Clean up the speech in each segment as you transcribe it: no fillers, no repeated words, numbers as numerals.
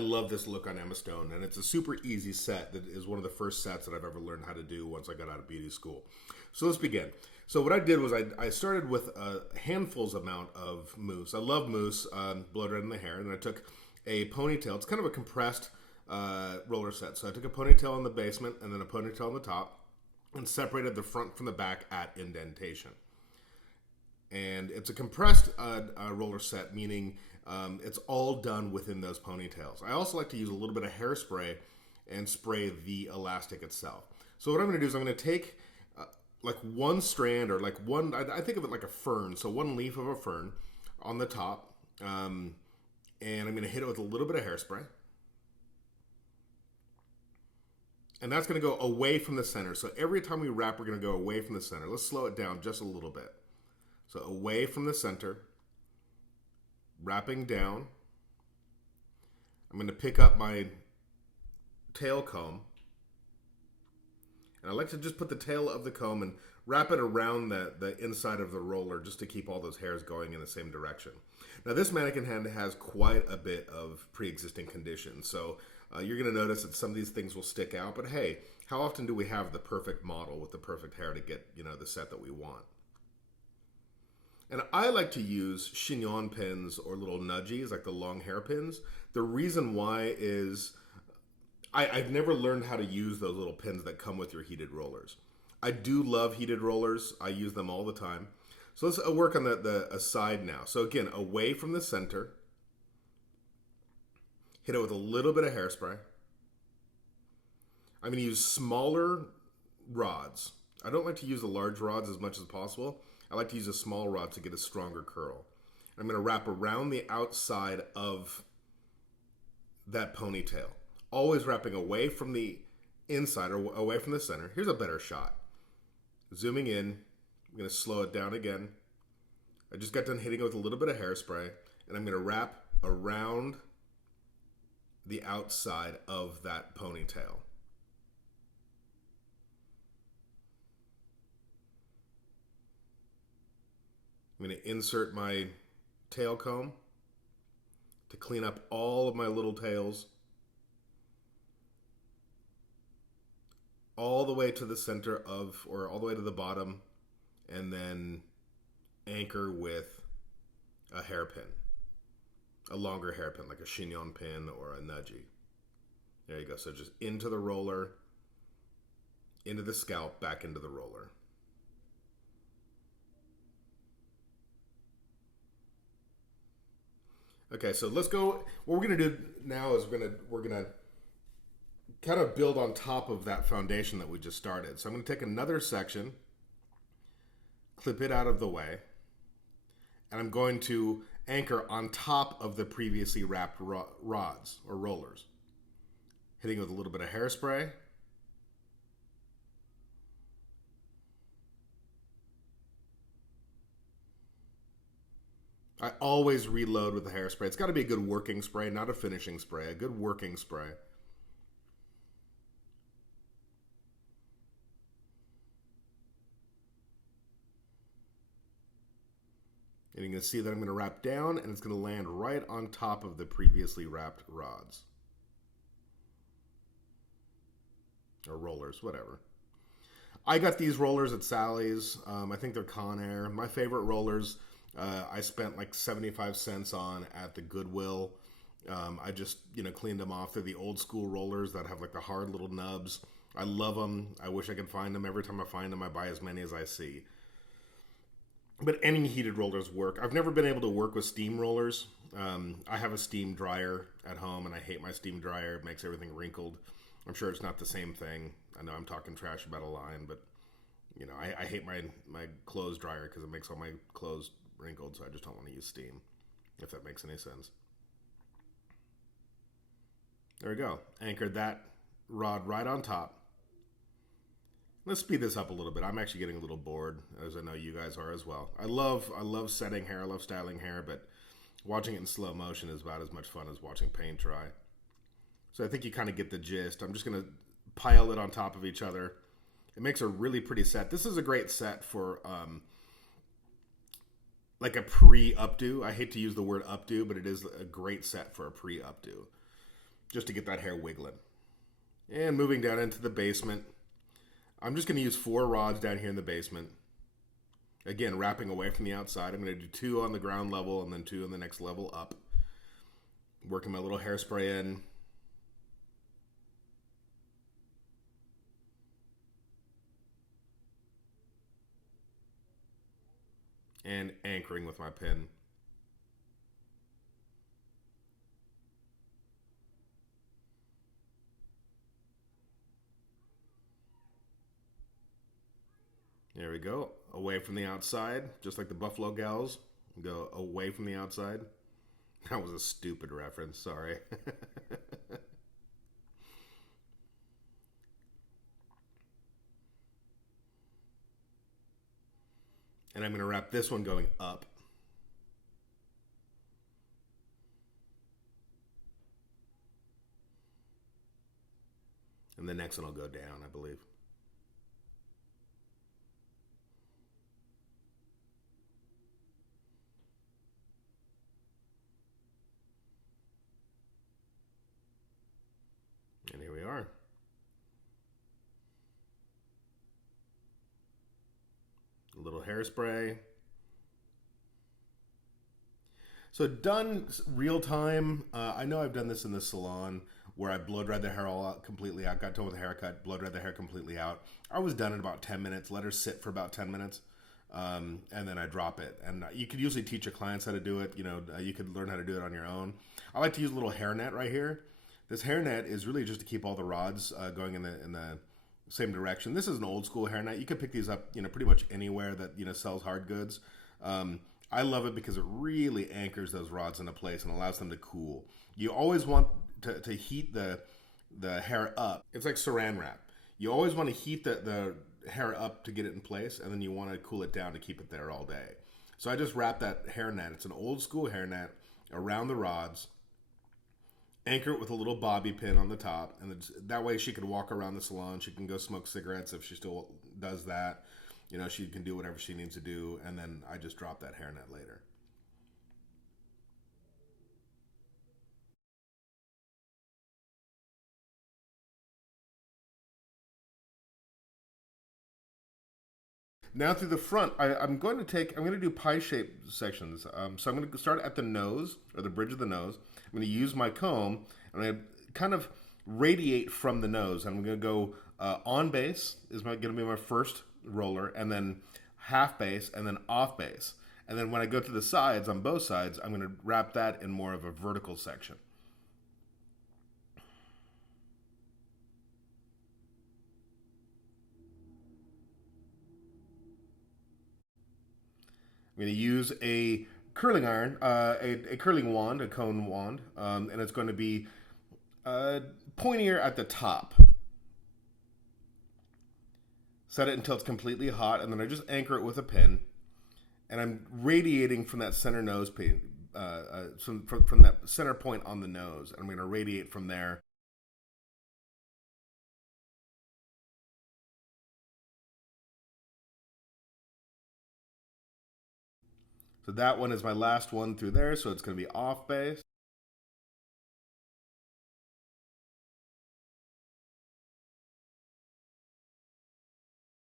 I love this look on Emma Stone, and it's a super easy set that is one of the first sets that I've ever learned how to do once I got out of beauty school. So let's begin. So what I did was I started with a handfuls amount of mousse. I love mousse, blow red in the hair, and I took a ponytail. It's kind of a compressed roller set. So I took a ponytail in the basement and then a ponytail on the top and separated the front from the back at indentation. And it's a compressed roller set, meaning it's all done within those ponytails. I also like to use a little bit of hairspray and spray the elastic itself. So what I'm going to do is I'm going to take like one strand, or like one, I think of it like a fern, so one leaf of a fern on the top, and I'm going to hit it with a little bit of hairspray. And that's going to go away from the center. So every time we wrap, we're going to go away from the center. Let's slow it down just a little bit. So away from the center, wrapping down. I'm going to pick up my tail comb. And I like to just put the tail of the comb and wrap it around the inside of the roller just to keep all those hairs going in the same direction. Now this mannequin hand has quite a bit of pre-existing conditions. So you're going to notice that some of these things will stick out. But hey, how often do we have the perfect model with the perfect hair to get, the set that we want? And I like to use chignon pins or little nudgies, like the long hair pins. The reason why is I've never learned how to use those little pins that come with your heated rollers. I do love heated rollers. I use them all the time. So let's work on the side now. So again, away from the center. Hit it with a little bit of hairspray. I'm going to use smaller rods. I don't like to use the large rods as much as possible. I like to use a small rod to get a stronger curl. I'm going to wrap around the outside of that ponytail. Always wrapping away from the inside or away from the center. Here's a better shot. Zooming in. I'm going to slow it down again. I just got done hitting it with a little bit of hairspray. And I'm going to wrap around the outside of that ponytail. I'm going to insert my tail comb to clean up all of my little tails. All the way to the center of, or all the way to the bottom, and then anchor with a hairpin. A longer hairpin, like a chignon pin or a nudgie. There you go. So just into the roller, into the scalp, back into the roller. Okay, so let's go. What we're gonna do now is we're gonna kind of build on top of that foundation that we just started. So I'm gonna take another section, clip it out of the way, and I'm going to anchor on top of the previously wrapped rods or rollers. Hitting it with a little bit of hairspray. I always reload with the hairspray. It's got to be a good working spray, not a finishing spray. A good working spray. And you can see that I'm going to wrap down, and it's going to land right on top of the previously wrapped rods. Or rollers, whatever. I got these rollers at Sally's. I think they're Conair. My favorite rollers, I spent like 75 cents on at the Goodwill. I just, cleaned them off. They're the old school rollers that have like the hard little nubs. I love them. I wish I could find them. Every time I find them, I buy as many as I see. But any heated rollers work. I've never been able to work with steam rollers. I have a steam dryer at home, and I hate my steam dryer. It makes everything wrinkled. I'm sure it's not the same thing. I know I'm talking trash about a line, but I hate my clothes dryer because it makes all my clothes wrinkled, so I just don't want to use steam, if that makes any sense. There we go. Anchored that rod right on top. Let's speed this up a little bit. I'm actually getting a little bored, as I know you guys are as well. I love setting hair, I love styling hair, but watching it in slow motion is about as much fun as watching paint dry. So I think you kind of get the gist. I'm just going to pile it on top of each other. It makes a really pretty set. This is a great set for like a pre-updo. I hate to use the word updo, but it is a great set for a pre-updo. just to get that hair wiggling. And moving down into the basement, I'm just going to use 4 rods down here in the basement. Again, wrapping away from the outside. I'm going to do 2 on the ground level and then 2 on the next level up. Working my little hairspray in. And anchoring with my pin. There we go. Away from the outside, just like the Buffalo Gals. Go away from the outside. That was a stupid reference, sorry. And I'm going to wrap this one going up. And the next one will go down, I believe. And here we are. A little hairspray. So done real time. I know I've done this in the salon where I blow dried the hair all out completely out. Got done with a haircut, blow dried the hair completely out. I was done in about 10 minutes. Let her sit for about 10 minutes. And then I drop it. And you could usually teach your clients how to do it. You know, you could learn how to do it on your own. I like to use a little hairnet right here. This hairnet is really just to keep all the rods going in the same direction. This is an old school hairnet. You could pick these up, you know, pretty much anywhere that, you know, sells hard goods. I love it because it really anchors those rods into place and allows them to cool. You always want to heat the hair up. It's like saran wrap. You always want to heat the hair up to get it in place, and then you want to cool it down to keep it there all day. So I just wrap that hairnet. It's an old school hairnet around the rods. Anchor it with a little bobby pin on the top, and that way she can walk around the salon. She can go smoke cigarettes if she still does that. You know, she can do whatever she needs to do, and then I just drop that hairnet later. Now through the front, I'm going to do pie shaped sections. So I'm going to start at the nose, or the bridge of the nose. I'm going to use my comb, and I'm going to kind of radiate from the nose. I'm going to go on base is going to be my first roller, and then half base, and then off base. And then when I go to the sides, on both sides, I'm going to wrap that in more of a vertical section. I'm going to use a curling iron, a curling wand, a cone wand, and it's going to be pointier at the top. Set it until it's completely hot, and then I just anchor it with a pin. And I'm radiating from that center nose pin, from that center point on the nose. And I'm going to radiate from there. So that one is my last one through there, so it's going to be off base.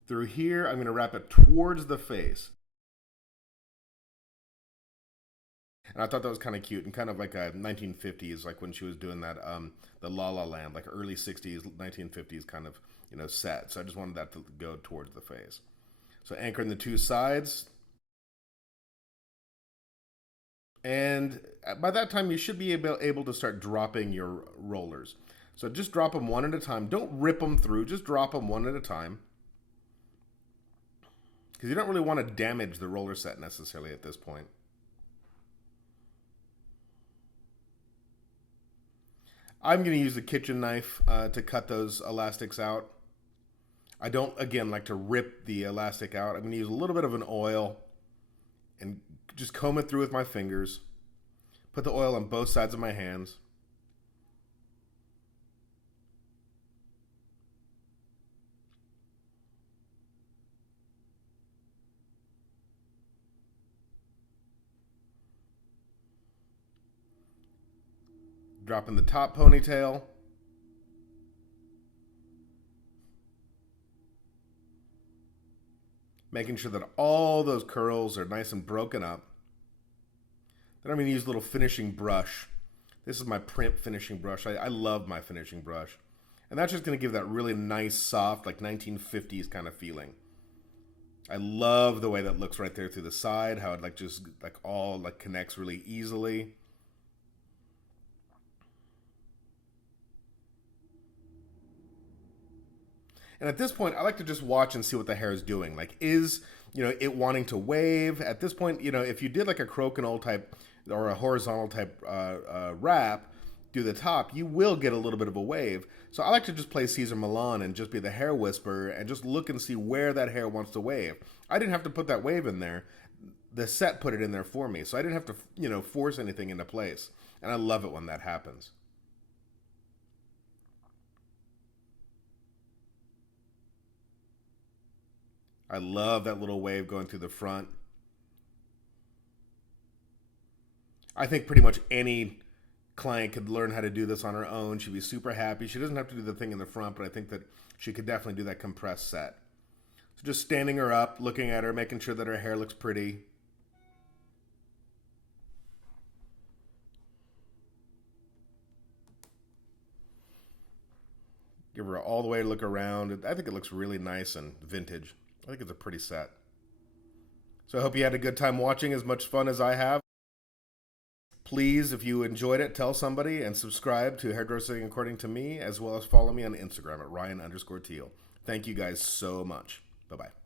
Through here, I'm going to wrap it towards the face. And I thought that was kind of cute and kind of like a 1950s, like when she was doing that, the LALA Land, like early 60s, 1950s kind of, you know, set. So I just wanted that to go towards the face. So anchoring the two sides. And by that time, you should be able to start dropping your rollers. So just drop them one at a time. Don't rip them through. Just drop them one at a time. Because you don't really want to damage the roller set necessarily at this point. I'm going to use the kitchen knife to cut those elastics out. I don't, again, like to rip the elastic out. I'm going to use a little bit of an oil and just comb it through with my fingers. Put the oil on both sides of my hands. Dropping the top ponytail. Making sure that all those curls are nice and broken up. Then I'm going to use a little finishing brush. This is my Primp finishing brush. I love my finishing brush. And that's just going to give that really nice, soft, like 1950s kind of feeling. I love the way that looks right there through the side, how it like just like all like connects really easily. And at this point, I like to just watch and see what the hair is doing. Like, is, it wanting to wave? At this point, if you did like a crokinole type or a horizontal type wrap, do the top, you will get a little bit of a wave. So I like to just play Caesar Milan and just be the hair whisperer and just look and see where that hair wants to wave. I didn't have to put that wave in there. The set put it in there for me. So I didn't have to, force anything into place. And I love it when that happens. I love that little wave going through the front. I think pretty much any client could learn how to do this on her own. She'd be super happy. She doesn't have to do the thing in the front, but I think that she could definitely do that compressed set. So just standing her up, looking at her, making sure that her hair looks pretty. Give her all the way to look around. I think it looks really nice and vintage. I think it's a pretty set. So I hope you had a good time watching, as much fun as I have. Please, if you enjoyed it, tell somebody and subscribe to Hairdressing According to Me, as well as follow me on Instagram at Ryan_Teal. Thank you guys so much. Bye-bye.